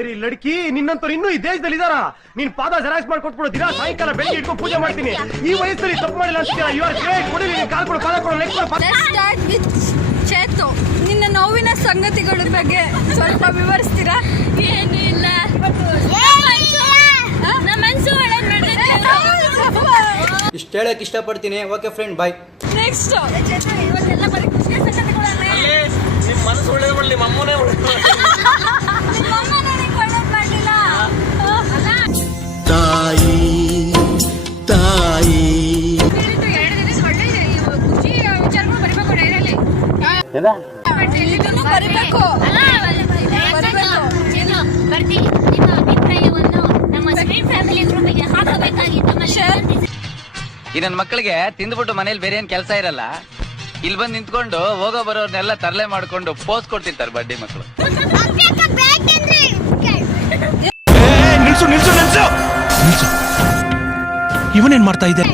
ಮೇರಿ ಲಡ್ಕಿ ನಿನ್ನಂತವ್ರು ಇನ್ನೂ ಈ ದೇಶದಲ್ಲಿ ಇದಾರ. ನೀನ್ ಪಾದ ಜೆರಾಕ್ಸ್ ಮಾಡ್ಕೊಟ್ಬಿಡು, ದಿನ ಸಾಯಂಕಾಲ ಬೆಳಿಗ್ಗೆ ಇಟ್ಕೊಂಡು ಪೂಜೆ ಮಾಡ್ತೀನಿ. ಈ ವಯಸ್ಸಲ್ಲಿ ತಪ್ಪು ಮಾಡಿಲ್ಲ ಅಂತೀರಾ? You are great. ಕೊಡಿ ಕಾಲ್ ಕೊಡು, ಪಾದ ಕೊಡು, ಲೆಗ್ ಕೊಡು. Start with Chethu. ನಿನ್ನ ನೋವಿನ ಸಂಗತಿಗಳ ಬಗ್ಗೆ ಸ್ವಲ್ಪ ವಿವರಿಸ್ತೀರಾ? ಏನಿಲ್ಲ, ಇಷ್ಟು ಹೇಳಕ್ ಇಷ್ಟಪಡ್ತೀನಿ. ಓಕೆ ಫ್ರೆಂಡ್, ಬಾಯ್. ನೆಕ್ಸ್ಟ್ ಇವತ್ತೆಲ್ಲ ಬರೀ ಖುಷಿಯ ಸಂಗತಿಗಳನ್ನೇ. ನಿಮ್ ಮನಸ್ಸು ಒಳ್ಳೇದು ಮಾಡಲಿ, ಅಮ್ಮನೇ ಒಳ್ಳೇದು ಮಾಡಲಿಲ್ಲ. ತಾಯಿ ತಾಯಿ 2 ದಿನ ಒಳ್ಳೆ ಖುಷಿ ವಿಚಾರಗಳು ಬರಿಬೇಕು ಡೈರಿಯಲ್ಲಿ. ಬರಿಬೇಕು. ಬರ್ತೀವಿ. ನಿಮ್ಮ ಅಭಿಪ್ರಾಯವನ್ನು ನಮ್ಮ ಸ್ಕ್ರೀನ್ ಫ್ಯಾಮಿಲಿ ಗ್ರೂಪಿಗೆ ಹಾಕಬೇಕಾಗಿತ್ತು. ಈ ನನ್ನ ಮಕ್ಕಳಿಗೆ ತಿಂದ್ಬಿಟ್ಟು ಮನೇಲಿ ಬೇರೆ ಏನ್ ಕೆಲಸ ಇರಲ್ಲ, ಇಲ್ಲಿ ಬಂದು ನಿಂತ್ಕೊಂಡು ಹೋಗೋ ಬರೋರ್ನೆಲ್ಲ ತರಲೆ ಮಾಡ್ಕೊಂಡು ಪೋಸ್ ಕೊಡ್ತಿರ್ತಾರೆ ಬಡ್ಡಿ ಮಕ್ಕಳು. ನಿಲ್ಸು ನಿಲ್ಸು ನಿಲ್ಸು ನಿಲ್ಸು. ಇವನೇನ್ ಮಾಡ್ತಾ ಇದ್ದೆ?